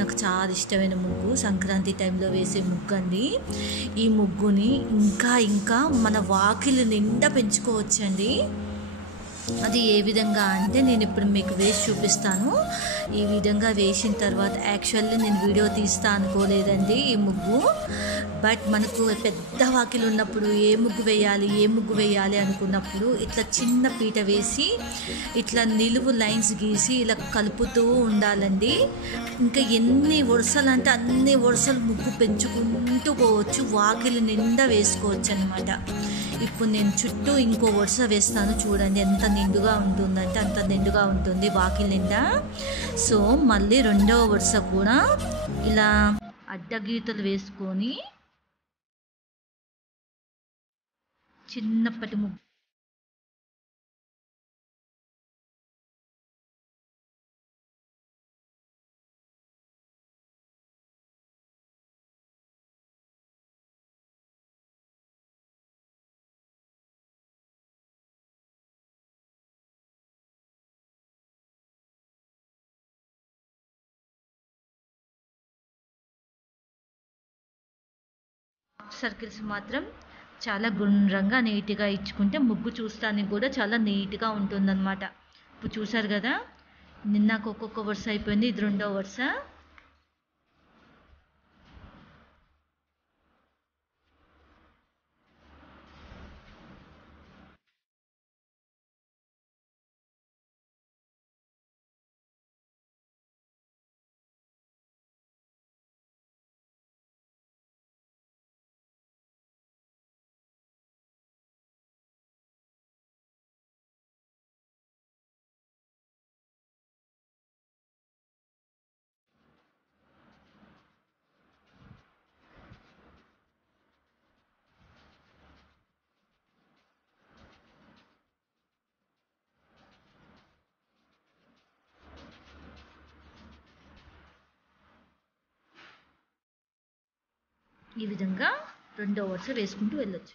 నాకు చాలా ఇష్టమైన ముగ్గు సంక్రాంతి టైంలో వేసే ముగ్గు అండి. ఈ ముగ్గుని ఇంకా మన వాకిలి నిండా పెంచుకోవచ్చండి. అది ఏ విధంగా అంటే నేను ఇప్పుడు మీకు వేసి చూపిస్తాను. ఈ విధంగా వేసిన తర్వాత యాక్చువల్లీ నేను వీడియో తీస్తా అనుకోలేదండి ఈ ముగ్గు. బట్ మనకు పెద్ద వాకిలు ఉన్నప్పుడు ఏ ముగ్గు వేయాలి అనుకున్నప్పుడు ఇట్లా చిన్న పీట వేసి ఇట్లా నిలువు లైన్స్ గీసి ఇలా కలుపుతూ ఉండాలండి. ఇంకా ఎన్ని వరుసలు అంటే అన్ని వరుసలు ముగ్గు పెంచుకుంటూ పోవచ్చు, వాకిలి నిండా వేసుకోవచ్చు అన్నమాట. ఇప్పుడు నేను చుట్టూ ఇంకో వరుస వేస్తాను, చూడండి ఎంత నిండుగా ఉంటుందంటే అంత నిండుగా ఉంటుంది వాకిలి నిండా. సో మళ్ళీ రెండవ వరుస కూడా ఇలా అడ్డగీతలు వేసుకొని చిన్నప్పటి ముగ్గు సర్కిల్స్ మాత్రం చాలా గుండ్రంగా నీట్గా ఇచ్చుకుంటే ముగ్గు చూస్తానికి కూడా చాలా నీట్గా ఉంటుందన్నమాట. ఇప్పుడు చూసారు కదా, నిన్నకు ఒక్కొక్క వరుస అయిపోయింది, ఇది రెండో వరుస. ఈ విధంగా రెండో వరుస వేసుకుంటూ వెళ్ళొచ్చు.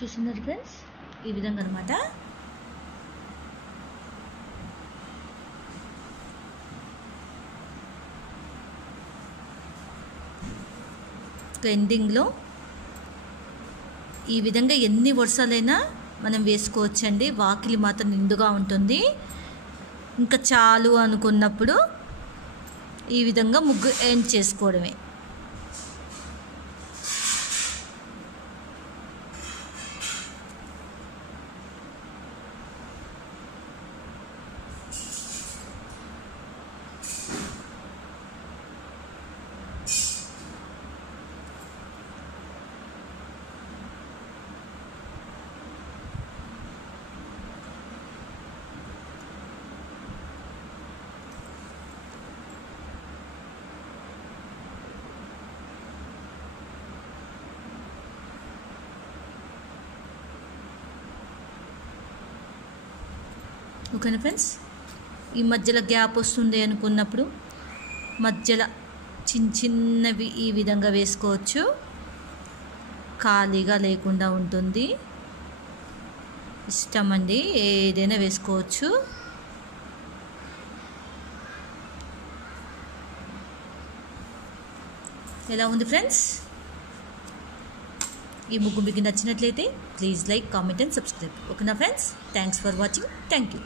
చూస్తున్నారు ఫ్రెండ్స్, ఈ విధంగా అనమాట. ఎండింగ్లో ఈ విధంగా ఎన్ని వరుసలైనా మనం వేసుకోవచ్చండి, వాకిలి మాత్రం నిండుగా ఉంటుంది. ఇంకా చాలు అనుకున్నప్పుడు ఈ విధంగా ముగ్గు ఎండ్ చేసుకోవడమే. ఓకేనా ఫ్రెండ్స్, ఈ మధ్యలో గ్యాప్ వస్తుంది అనుకున్నప్పుడు మధ్యలో చిన్నవి ఈ విధంగా వేసుకోవచ్చు, ఖాళీగా లేకుండా ఉంటుంది. ఇష్టం అండి, ఏదైనా వేసుకోవచ్చు. ఎలా ఉంది ఫ్రెండ్స్? ఈ ముగ్గు మీకు నచ్చినట్లయితే please like, comment and subscribe. ఓకేనా friends? Thanks for watching. Thank you.